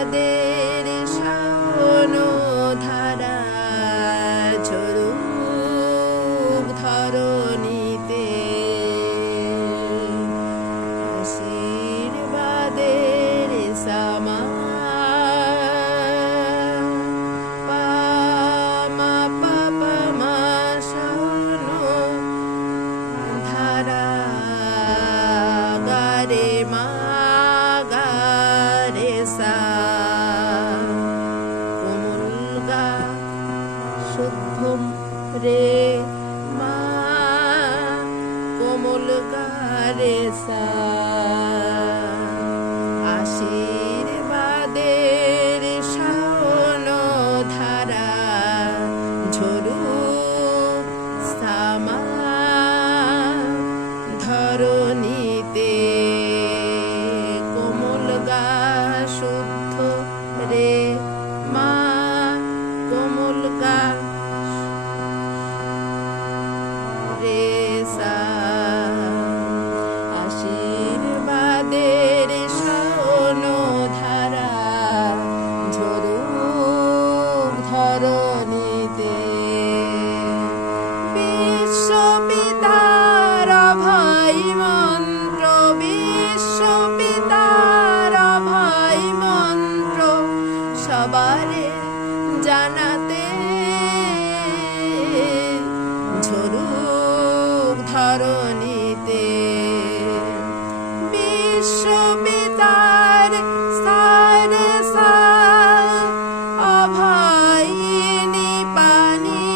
আশীর্বাদের শাওন ধারা ঝরুক ধরণীতে, আশীর্বাদের সামা পামা পাপা মা শাওন ধারা গারে মা গারে সা কোমল গা শুদ্ধম রে মা কোমল গা রে সা। আশীর্বাদের শাওন ধারা ঝরুক সামা ধরণীতে, কোমল গা শুদ্ধ রে মা কোমল গা রে সা। আশীর্বাদের শাওন ধারা ঝরুক ধরণীতে, বিশ্বপিতার অভয় মন্ত্র, বিশ্বপিতার অভয় মন্ত্র সবারে জানাতে, ঝরুক ধরণীতে। বিশ্বপিতার সারে সা অভয় নিপানি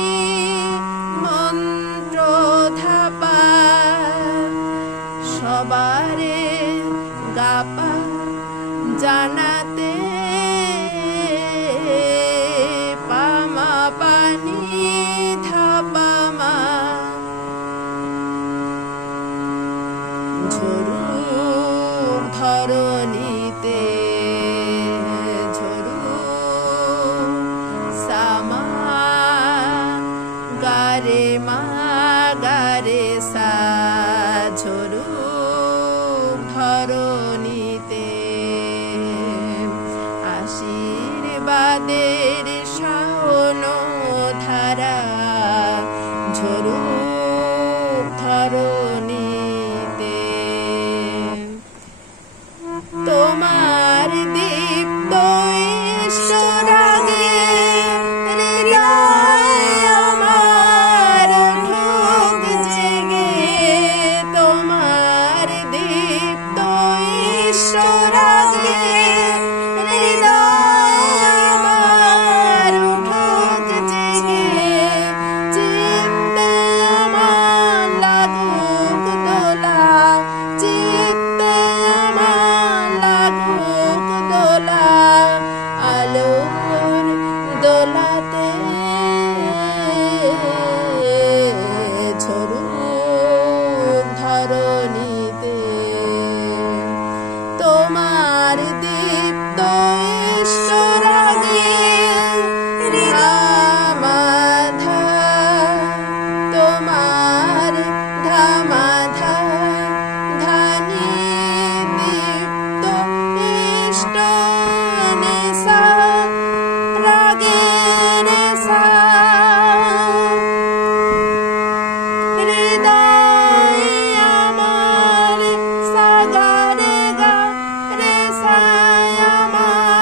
মন্ত্র ধাপা সবারে গাপা জানাতে, পামা পানি ধাপা মা ঝরুক ধরণীতে, ঝরুক সামা গারে মা গারে সা ঝরুক ধরণীতে। আশীর্বাদের শাওন ধারা ঝরুক ধরণীতে। তোমার দীপ্ত ঈশ্বরাগে হৃদয় আমার ঢোক জেগে, তোমার দীপ্ত ঈশ্বরাগে হৃদয় আমার ঢোক জেগে, চিত্তে আমার লাগুক দোলা, চিত্তে আমার লাগুক দোলা, আলোর দোলাতে ঝরুক ধরণীতে। তোমার দীপ্ত ঈশ্বরাগে ধামাধা, তোমার ধামাধা ধানি দীপ্ত ইষ্ট নিশা রাগে রে সা। হৃদয় আমার সাগা রে গা রে সা আমার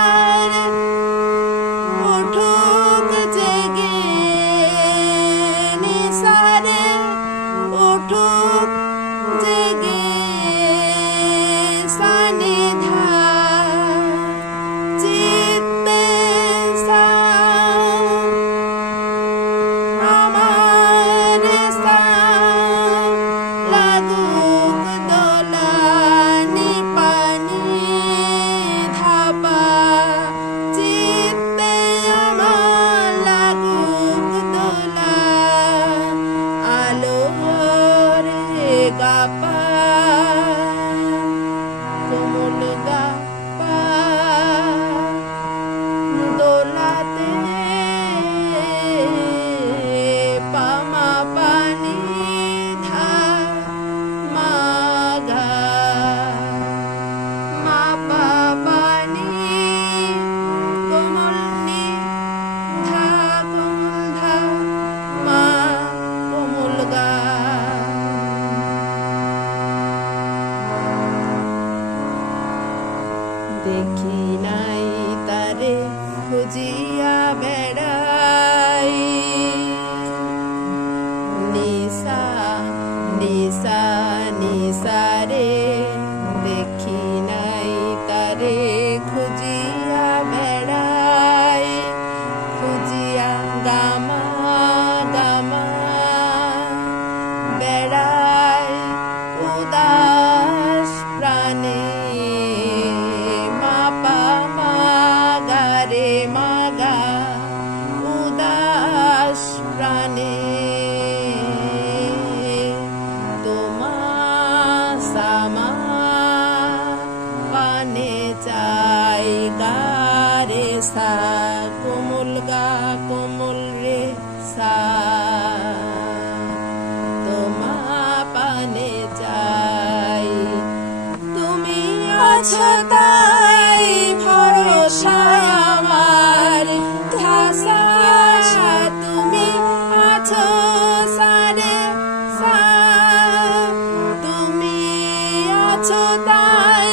নাই তারে খুঁজিয়া বেড়াই নিশা নিশা নিশা রে দেখি নাই তারে খুঁজিয়া বেড়াই খুঁজিয়া গামা গামা বেড়াই উদাস প্রাণে মাপা মাগারে মাগা উদাস প্রাণে তোমা সামা পানে চাই গারে সা কোমল গা কোমল রে সা তোমা পানে চাই তুমি আছো তাই ভরসা আমার ধাসা তুমি আছো সারে সা তুমি আছো তাই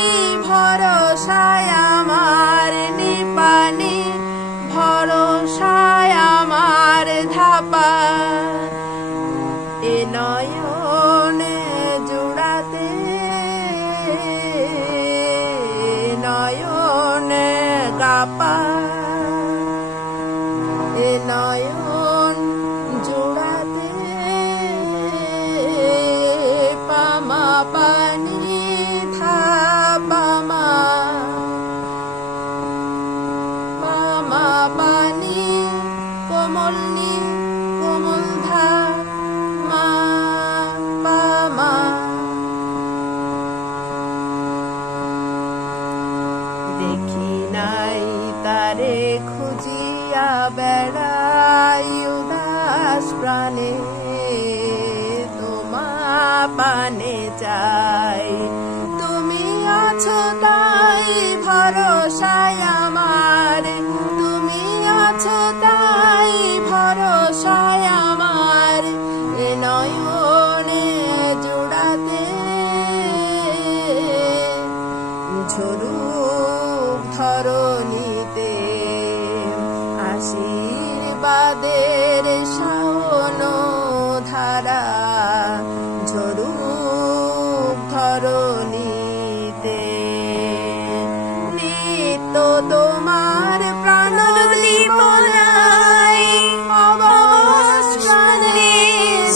ভরসা আমার নিপানি ভরসা আমার ধাপা এ নয়নে জুড়াতে নয়নে গাপা এ নয়ন জুড়াতে পামা পানি থা পামা পামা পানি কোমলনি কোমল ধা মা পামা দেখি নাই তারে খুঁজিয়া বেড়াই উদাস প্রাণে তোমা পানে চাই তুমি আছো তাই ভরসায় আমার তুমি আছো তাই ভরসায় আমার এ নয়নে জুড়াতে ঝরুক ধরণীতে আশীর্বাদের শাওন ধারা ঝরুক ধরণীতে নিত্য তোমার প্রাণ দীপনায় অবসানে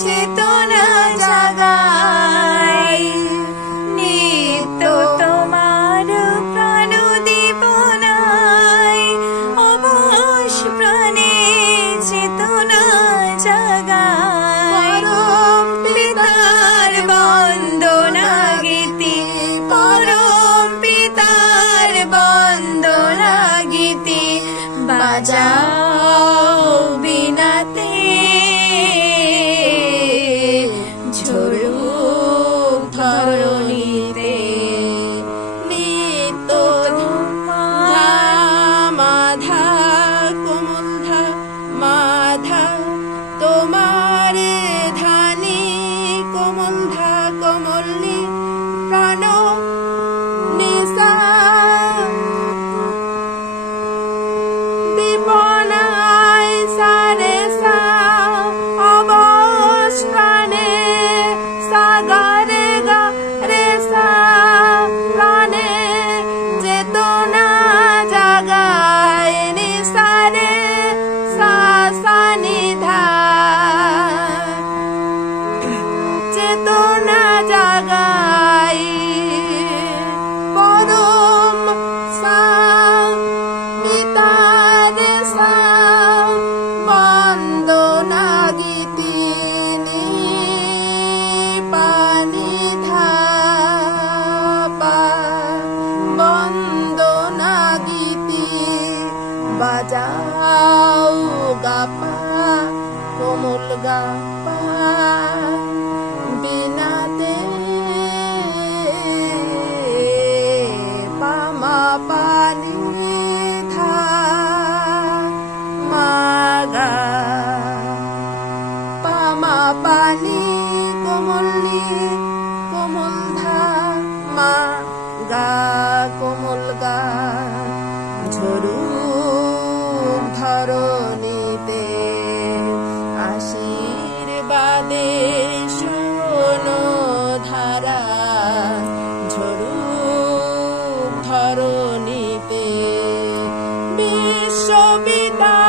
চেতনা জাগায় নিত্য তোমার প্রাণ দীপনায় অবশ প্রাণে চেতনা জাগায় পরম পিতার বন্দনা গীতি পরম পিতার বন্দনা গীতি বাজাও বিনাতে ঝরুক ধরণীতে নিত্য মাধা কোমল ধা মাধা তোমার ধানি কোমল ধা কোমলনি প্রাণ নিশা দীপনায় সারে সা অবশ প্রাণে সাগারে গা রে সা প্রাণে চেতনা জাগায় নিসারে সা সা নিধা চেতনা জাগায় পরম সা পিতার সা বন্দনা গীতি পানি ধা পা বন্দনা গীতি বাজাও গাপা কোমল গাপা বিনাতে পামা পানি ধা মাগা পামা পানি কোমলনি কোমল ধা মা গা কোমল গা ঝরুক ধরণীতে আশীর্বাদে শোনো ধারা ঝরুক ধরণীতে বিশ্ববিদ্যালয়